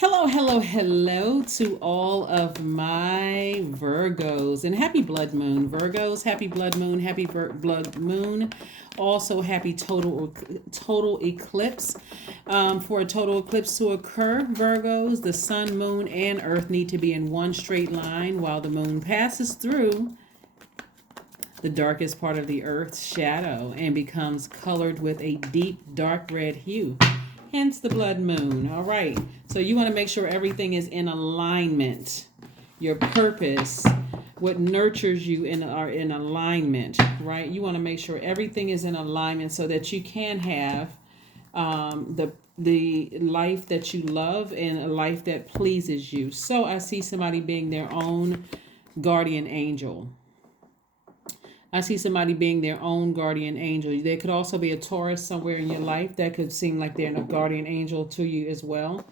Hello, hello, hello to all of my Virgos and happy blood moon. Virgos, happy blood moon, happy blood moon. Also, happy total eclipse. For a total eclipse to occur, Virgos, the sun, moon, and earth need to be in one straight line while the moon passes through the darkest part of the earth's shadow and becomes colored with a deep dark red hue, hence the blood moon. All right, so you want to make sure everything is in alignment. Your purpose, what nurtures you are in alignment, right? You want to make sure everything is in alignment so that you can have the life that you love and a life that pleases you. So I see somebody being their own guardian angel. I see somebody being their own guardian angel. There could also be a Taurus somewhere in your life that could seem like they're a guardian angel to you as well.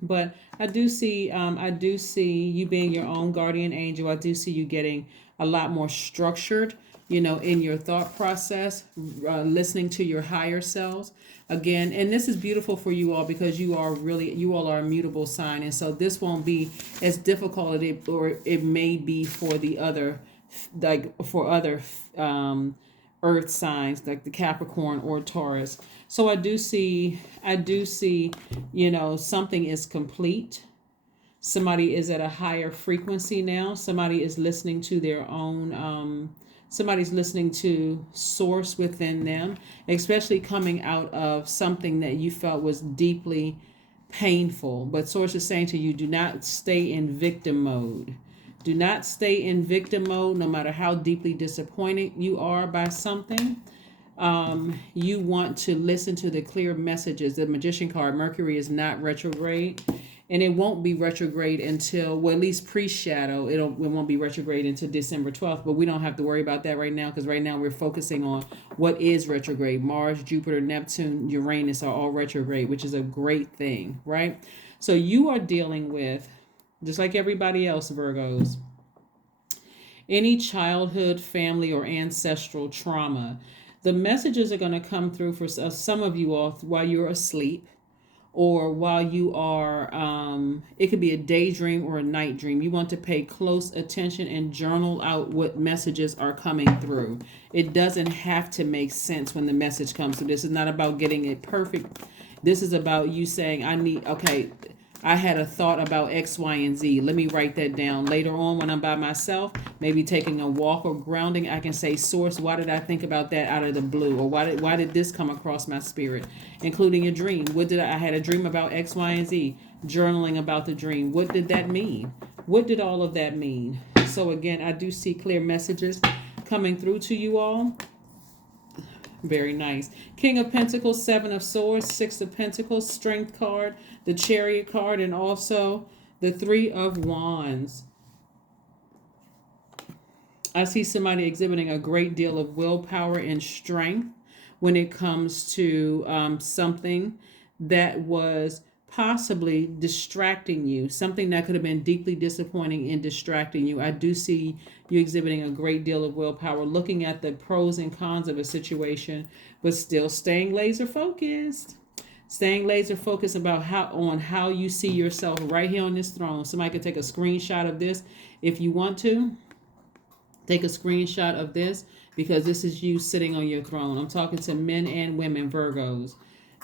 But I do see you being your own guardian angel. I do see you getting a lot more structured, in your thought process, listening to your higher selves again. And this is beautiful for you all because you all are a mutable sign, and so this won't be as difficult or it may be for the other, like for other earth signs like the Capricorn or Taurus. So I do see something is complete. Somebody is at a higher frequency now. Somebody is listening to their own somebody's listening to source within them, especially coming out of something that you felt was deeply painful. But source is saying to you, do not stay in victim mode. Do not stay in victim mode, no matter how deeply disappointed you are by something. You want to listen to the clear messages. The Magician card, Mercury is not retrograde, and it won't be retrograde until, well, at least pre-shadow. It won't be retrograde until December 12th, but we don't have to worry about that right now because right now we're focusing on what is retrograde. Mars, Jupiter, Neptune, Uranus are all retrograde, which is a great thing, right? So you are dealing with, just like everybody else, Virgos, any childhood, family, or ancestral trauma. The messages are going to come through for some of you all while you're asleep, or while you are, it could be a daydream or a night dream. You want to pay close attention and journal out what messages are coming through. It doesn't have to make sense when the message comes through. This is not about getting it perfect. This is about you saying, I had a thought about X, Y, and Z. Let me write that down. Later on, when I'm by myself, maybe taking a walk or grounding, I can say, source, why did I think about that out of the blue? Or why did this come across my spirit? Including a dream. I had a dream about X, Y, and Z. Journaling about the dream. What did that mean? What did all of that mean? So again, I do see clear messages coming through to you all. Very nice. King of Pentacles, Seven of Swords, Six of Pentacles, Strength card, the Chariot card, and also the Three of Wands. I see somebody exhibiting a great deal of willpower and strength when it comes to something that was possibly distracting you, something that could have been deeply disappointing and distracting you. I do see you exhibiting a great deal of willpower, looking at the pros and cons of a situation, but still staying laser focused. Staying laser focused about how you see yourself right here on this throne. Somebody could take a screenshot of this if you want to. Take a screenshot of this because this is you sitting on your throne. I'm talking to men and women, Virgos.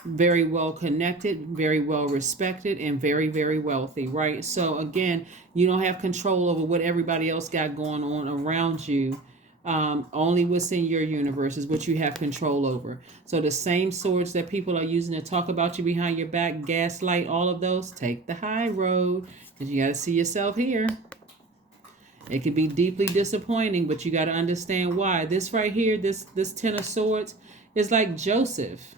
Very well connected, very well respected, and very, very wealthy, right? So again, you don't have control over what everybody else got going on around you. Only what's in your universe is what you have control over. So the same swords that people are using to talk about you behind your back, gaslight, all of those, take the high road because you got to see yourself here. It could be deeply disappointing, but you got to understand why. This right here, this Ten of Swords, is like Joseph.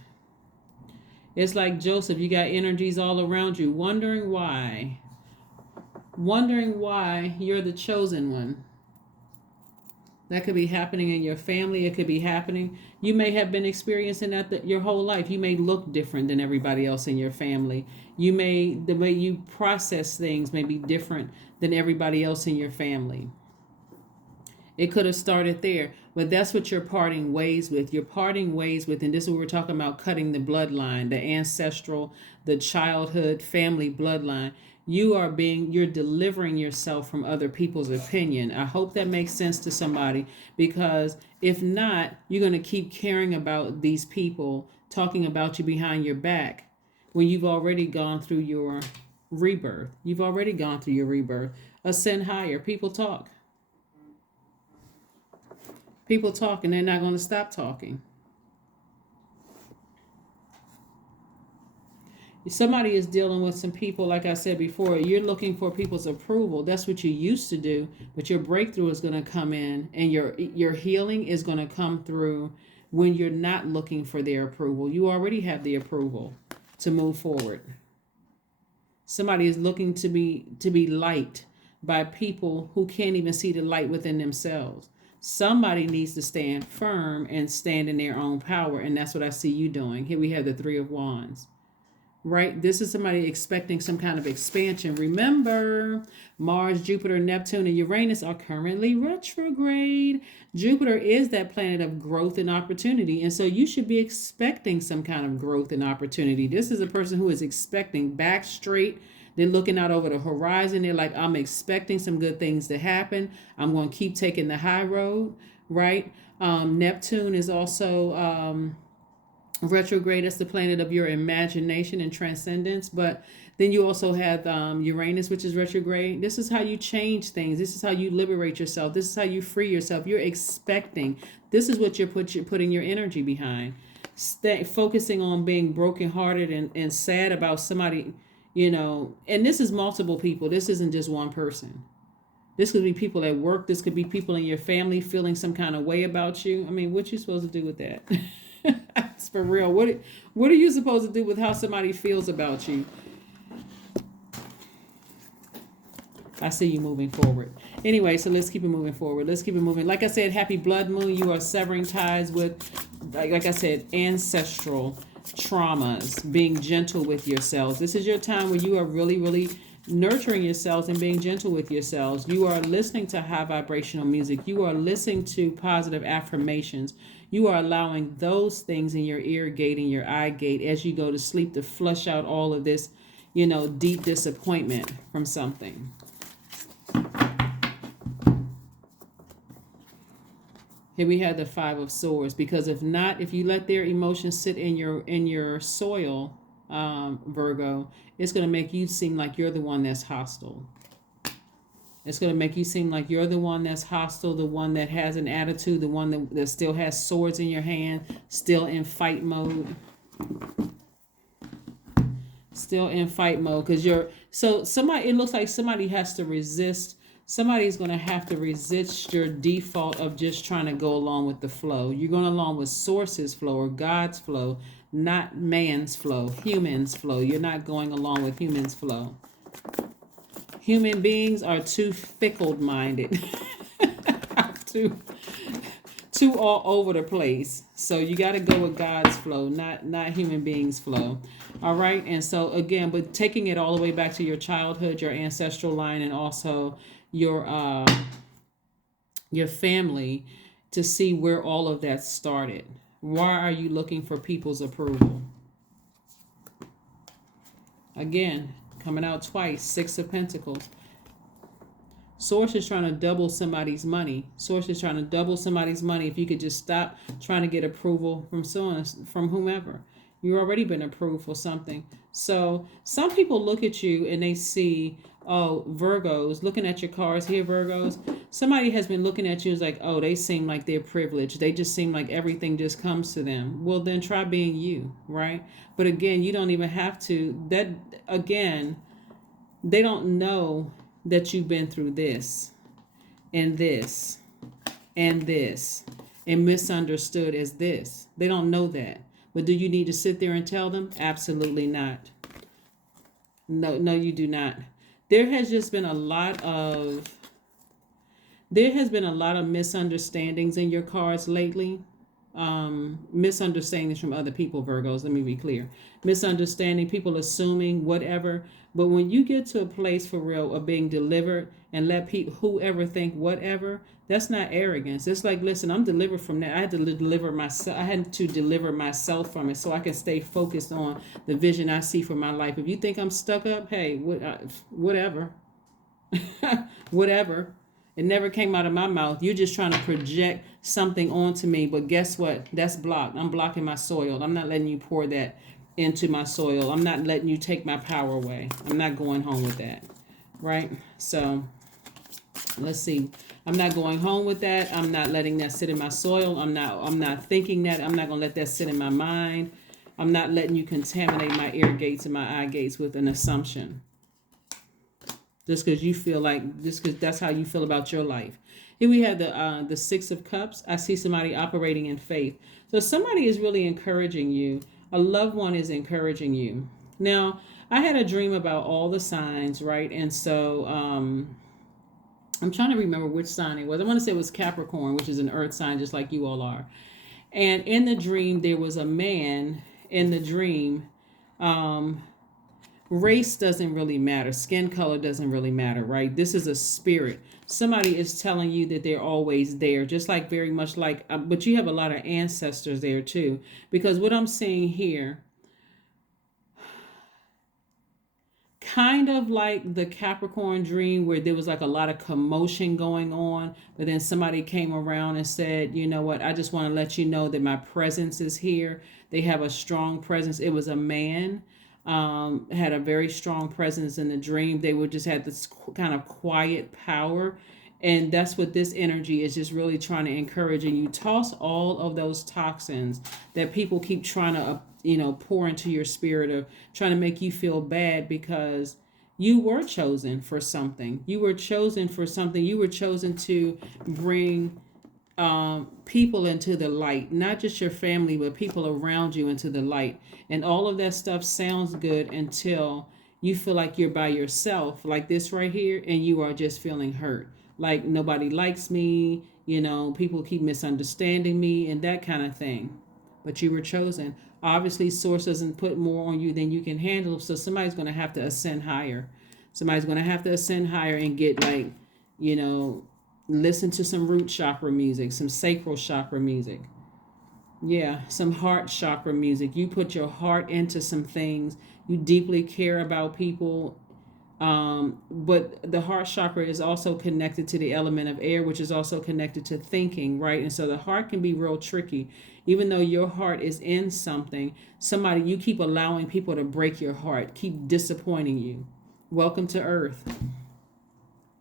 It's like Joseph. You got energies all around you, wondering why you're the chosen one. That could be happening in your family. It could be happening. You may have been experiencing that your whole life. You may look different than everybody else in your family. The way you process things may be different than everybody else in your family. It could have started there, but that's what you're parting ways with. You're parting ways with, and this is what we're talking about, cutting the bloodline, the ancestral, the childhood, family bloodline. You're delivering yourself from other people's opinion. I hope that makes sense to somebody, because if not, you're going to keep caring about these people talking about you behind your back when you've already gone through your rebirth. You've already gone through your rebirth. Ascend higher. People talk. People talk, and they're not going to stop talking. Somebody is dealing with some people, like I said before, you're looking for people's approval. That's what you used to do, but your breakthrough is going to come in, and your healing is going to come through when you're not looking for their approval. You already have the approval to move forward. Somebody is looking to be liked by people who can't even see the light within themselves. Somebody needs to stand firm and stand in their own power, and that's what I see you doing. Here we have the Three of Wands. Right? This is somebody expecting some kind of expansion. Remember, Mars, Jupiter, Neptune, and Uranus are currently retrograde. Jupiter is that planet of growth and opportunity. And so you should be expecting some kind of growth and opportunity. This is a person who is expecting back straight. They're looking out over the horizon. They're like, I'm expecting some good things to happen. I'm going to keep taking the high road, right? Neptune is also retrograde. That's the planet of your imagination and transcendence. But then you also have Uranus, which is retrograde. This is how you change things. This is how you liberate yourself. This is how you free yourself. You're expecting. This is what you're putting your energy behind. Focusing on being brokenhearted and sad about somebody, and this is multiple people. This isn't just one person. This could be people at work. This could be people in your family feeling some kind of way about you. I mean, what you supposed to do with that? It's for real. What are you supposed to do with how somebody feels about you? I see you moving forward. Anyway, so let's keep it moving forward. Let's keep it moving. Like I said, happy blood moon. You are severing ties with, like I said, ancestral traumas, being gentle with yourselves. This is your time where you are really, really nurturing yourselves and being gentle with yourselves. You are listening to high vibrational music. You are listening to positive affirmations. You are allowing those things in your ear gate and your eye gate as you go to sleep to flush out all of this, deep disappointment from something. Here we have the Five of Swords, because if you let their emotions sit in your soil, Virgo, it's going to make you seem like you're the one that's hostile. It's going to make you seem like you're the one that's hostile, the one that has an attitude, the one that still has swords in your hand, still in fight mode. Still in fight mode, because it looks like somebody has to resist. Somebody's going to have to resist your default of just trying to go along with the flow. You're going along with source's flow or God's flow, not man's flow, human's flow. You're not going along with human's flow. Human beings are too fickle-minded, too all over the place. So you got to go with God's flow, not human beings' flow. All right. And so again, but taking it all the way back to your childhood, your ancestral line, and also your family, to see where all of that started. Why are you looking for people's approval? Again, coming out twice, Six of Pentacles. Source is trying to double somebody's money. Source is trying to double somebody's money. If you could just stop trying to get approval from whomever. You've already been approved for something. So some people look at you and they see, oh, Virgos, looking at your cards here, Virgos. Somebody has been looking at you and is like, oh, they seem like they're privileged. They just seem like everything just comes to them. Well, then try being you, right? But again, you don't even have to. They don't know that you've been through this and this and this and misunderstood as this. They don't know that. But do you need to sit there and tell them? Absolutely not. No, you do not. There has been a lot of misunderstandings in your cards lately. Misunderstandings from other people, Virgos. Let me be clear. Misunderstanding, people assuming whatever. But when you get to a place for real of being delivered and let whoever think whatever, That's not arrogance. It's like, listen, I'm delivered from that. I had to deliver myself. I had to deliver myself from it so I can stay focused on the vision I see for my life. If you think I'm stuck up, hey, whatever. Whatever. It never came out of my mouth. You're just trying to project something onto me. But guess what? That's blocked. I'm blocking my soil. I'm not letting you pour that into my soil. I'm not letting you take my power away. I'm not going home with that. Right? So let's see. I'm not going home with that. I'm not letting that sit in my soil. I'm not thinking that. I'm not going to let that sit in my mind. I'm not letting you contaminate my ear gates and my eye gates with an assumption. Just because you feel like, just because that's how you feel about your life. Here we have the Six of Cups. I see somebody operating in faith. So somebody is really encouraging you. A loved one is encouraging you. Now, I had a dream about all the signs, right? And so I'm trying to remember which sign it was. I want to say it was Capricorn, which is an earth sign just like you all are. And in the dream, there was a man in the dream. Race doesn't really matter. Skin color doesn't really matter, right? This is a spirit. Somebody is telling you that they're always there, just like very much like, but you have a lot of ancestors there too. Because what I'm seeing here, kind of like the Capricorn dream where there was like a lot of commotion going on, but then somebody came around and said, you know what, I just want to let you know that my presence is here. They have a strong presence. It was a man, had a very strong presence in the dream. They would just had this kind of quiet power. And that's what this energy is, just really trying to encourage. And you toss all of those toxins that people keep trying to pour into your spirit, of trying to make you feel bad, because you were chosen for something. You were chosen for something. You were chosen to bring people into the light, not just your family, but people around you into the light. And all of that stuff sounds good until you feel like you're by yourself, like this right here, and you are just feeling hurt. Like nobody likes me, people keep misunderstanding me and that kind of thing. But you were chosen. Obviously, source doesn't put more on you than you can handle. So somebody's going to have to ascend higher. Somebody's going to have to ascend higher and get listen to some root chakra music, some sacral chakra music. Yeah, some heart chakra music. You put your heart into some things. You deeply care about people. But the heart chakra is also connected to the element of air, which is also connected to thinking, right? And so the heart can be real tricky. Even though your heart is in something, you keep allowing people to break your heart, keep disappointing you. Welcome to Earth.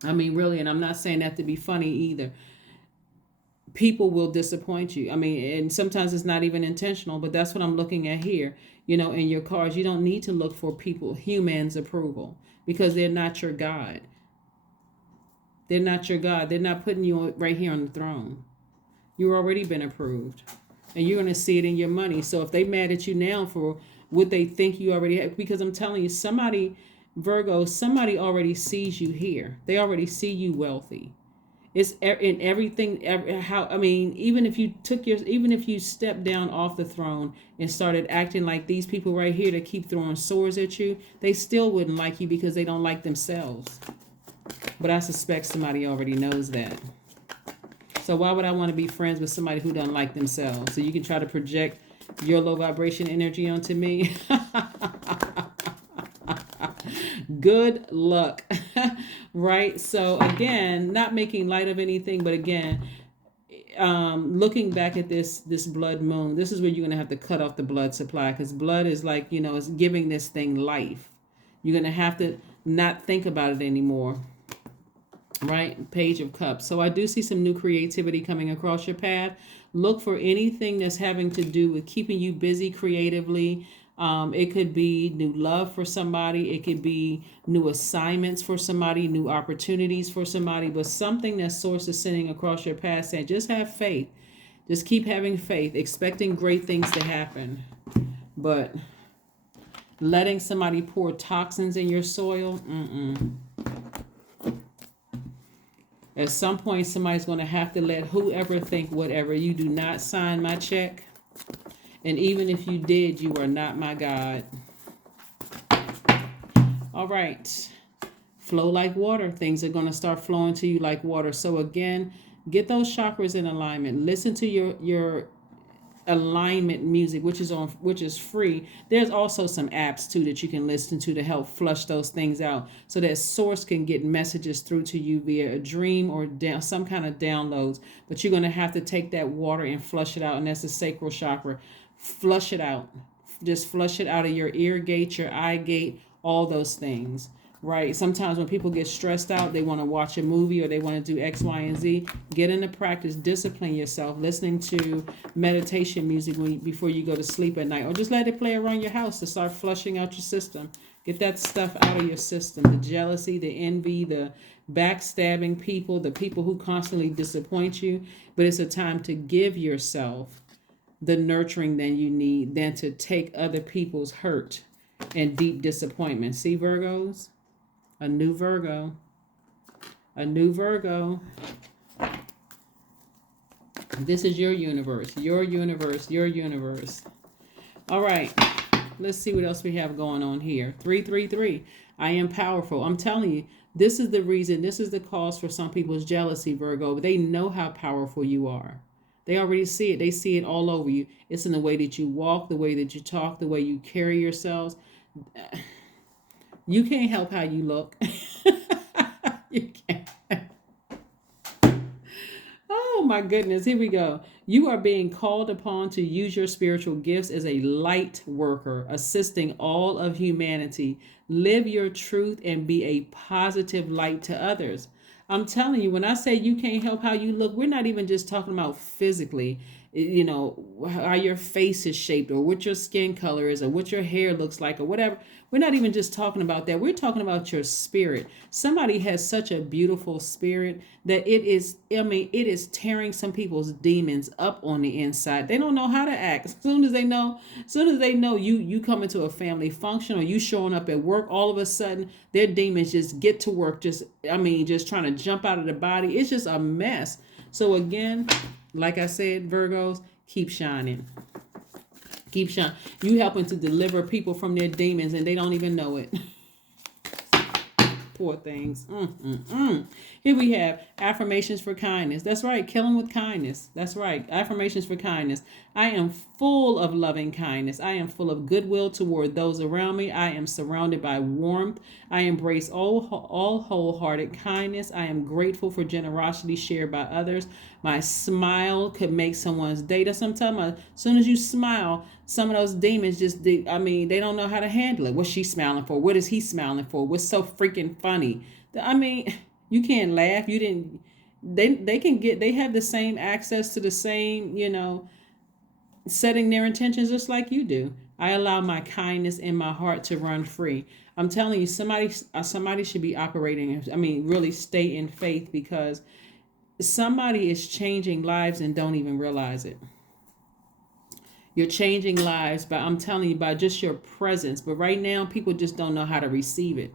I mean, really, and I'm not saying that to be funny either. People will disappoint you. I mean, and sometimes it's not even intentional, but that's what I'm looking at here. In your cards, you don't need to look for humans' approval, because they're not your God. They're not your God. They're not putting you right here on the throne. You've already been approved. And you're going to see it in your money. So if they mad at you now for what they think you already have, because I'm telling you, Virgo, somebody already sees you here. They already see you wealthy. It's in everything. Even if you stepped down off the throne and started acting like these people right here that keep throwing swords at you, they still wouldn't like you because they don't like themselves. But I suspect somebody already knows that. So why would I want to be friends with somebody who doesn't like themselves? So you can try to project your low vibration energy onto me. Good luck. Right? So again, not making light of anything, but again, looking back at this blood moon, this is where you're going to have to cut off the blood supply, because blood is like, it's giving this thing life. You're going to have to not think about it anymore. Right? Page of Cups. So I do see some new creativity coming across your path. Look for anything that's having to do with keeping you busy creatively. It could be new love for somebody. It could be new assignments for somebody, new opportunities for somebody, but something that source is sending across your path saying, just have faith. Just keep having faith, expecting great things to happen. But letting somebody pour toxins in your soil, At some point, somebody's going to have to let whoever think whatever. You do not sign my check. And even if you did, you are not my God. All right. Flow like water. Things are going to start flowing to you like water. So again, Get those chakras in alignment. Listen to your alignment music, which is free. There's also some apps too that you can listen to help flush those things out, so that source can get messages through to you via a dream or some kind of downloads. But you're going to have to take that water and flush it out, and that's the sacral chakra. Flush it out. Just flush it out of your ear gate, your eye gate, all those things. Right. Sometimes when people get stressed out, they want to watch a movie or they want to do X, Y, and Z. Get into practice. Discipline yourself. Listening to meditation music before you go to sleep at night, or just let it play around your house to start flushing out your system. Get that stuff out of your system. The jealousy, the envy, the backstabbing people, the people who constantly disappoint you. But it's a time to give yourself the nurturing that you need than to take other people's hurt and deep disappointment. See, Virgos? A new Virgo. A new Virgo. This is your universe. Your universe. Your universe. All right. Let's see what else we have going on here. 333. I am powerful. I'm telling you, this is the reason. This is the cause for some people's jealousy, Virgo. They know how powerful you are. They already see it. They see it all over you. It's in the way that you walk, the way that you talk, the way you carry yourselves. You can't help how you look. You can't. Oh my goodness. Here we go. You are being called upon to use your spiritual gifts as a light worker, assisting all of humanity. Live your truth and be a positive light to others. I'm telling you, when I say you can't help how you look, we're not even just talking about physically, how your face is shaped or what your skin color is or what your hair looks like or whatever. We're not even just talking about that. We're talking about your spirit. Somebody has such a beautiful spirit that it is tearing some people's demons up on the inside. They don't know how to act. As soon as they know you come into a family function or you showing up at work, all of a sudden their demons just get to work, just trying to jump out of the body. It's just a mess. So again, like I said, Virgos, keep shining. Keep shining. You helping to deliver people from their demons and they don't even know it. Poor things. Here we have affirmations for kindness. That's right. Kill them with kindness. That's right. Affirmations for kindness. I am full of loving kindness. I am full of goodwill toward those around me. I am surrounded by warmth. I embrace all wholehearted kindness. I am grateful for generosity shared by others. My smile could make someone's day. Sometimes as soon as you smile, some of those demons they don't know how to handle it. What's she smiling for? What is he smiling for? What's so freaking funny? You can't laugh. They have the same access to the same, setting their intentions just like you do. I allow my kindness in my heart to run free. I'm telling you, somebody should be operating. Really stay in faith, because somebody is changing lives and don't even realize it. You're changing lives by just your presence. But right now, people just don't know how to receive it.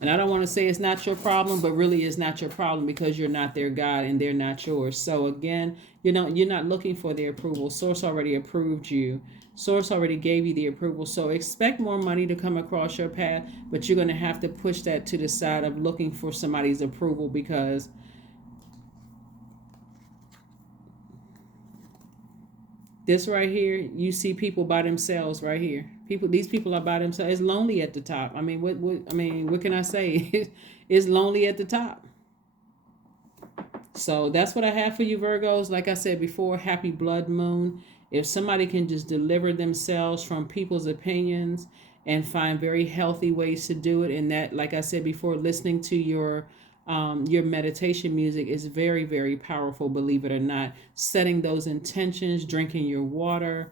And I don't want to say it's not your problem, but really it's not your problem, because you're not their God and they're not yours. So again, you're not looking for their approval. Source already approved you. Source already gave you the approval. So expect more money to come across your path, but you're going to have to push that to the side of looking for somebody's approval, because this right here, you see people by themselves right here. These people are by themselves. It's lonely at the top. What can I say? It's lonely at the top. So that's what I have for you, Virgos. Like I said before, happy blood moon. If somebody can just deliver themselves from people's opinions and find very healthy ways to do it, and that, like I said before, listening to your meditation music is very, very powerful, believe it or not. Setting those intentions, drinking your water,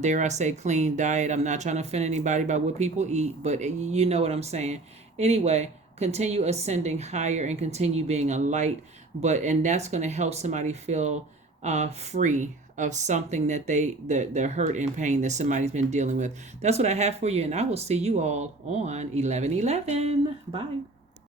dare I say clean diet. I'm not trying to offend anybody by what people eat, but you know what I'm saying. Anyway, continue ascending higher and continue being a light, and that's going to help somebody feel free of something that the hurt and pain that somebody's been dealing with. That's what I have for you, and I will see you all on 11/11. Bye.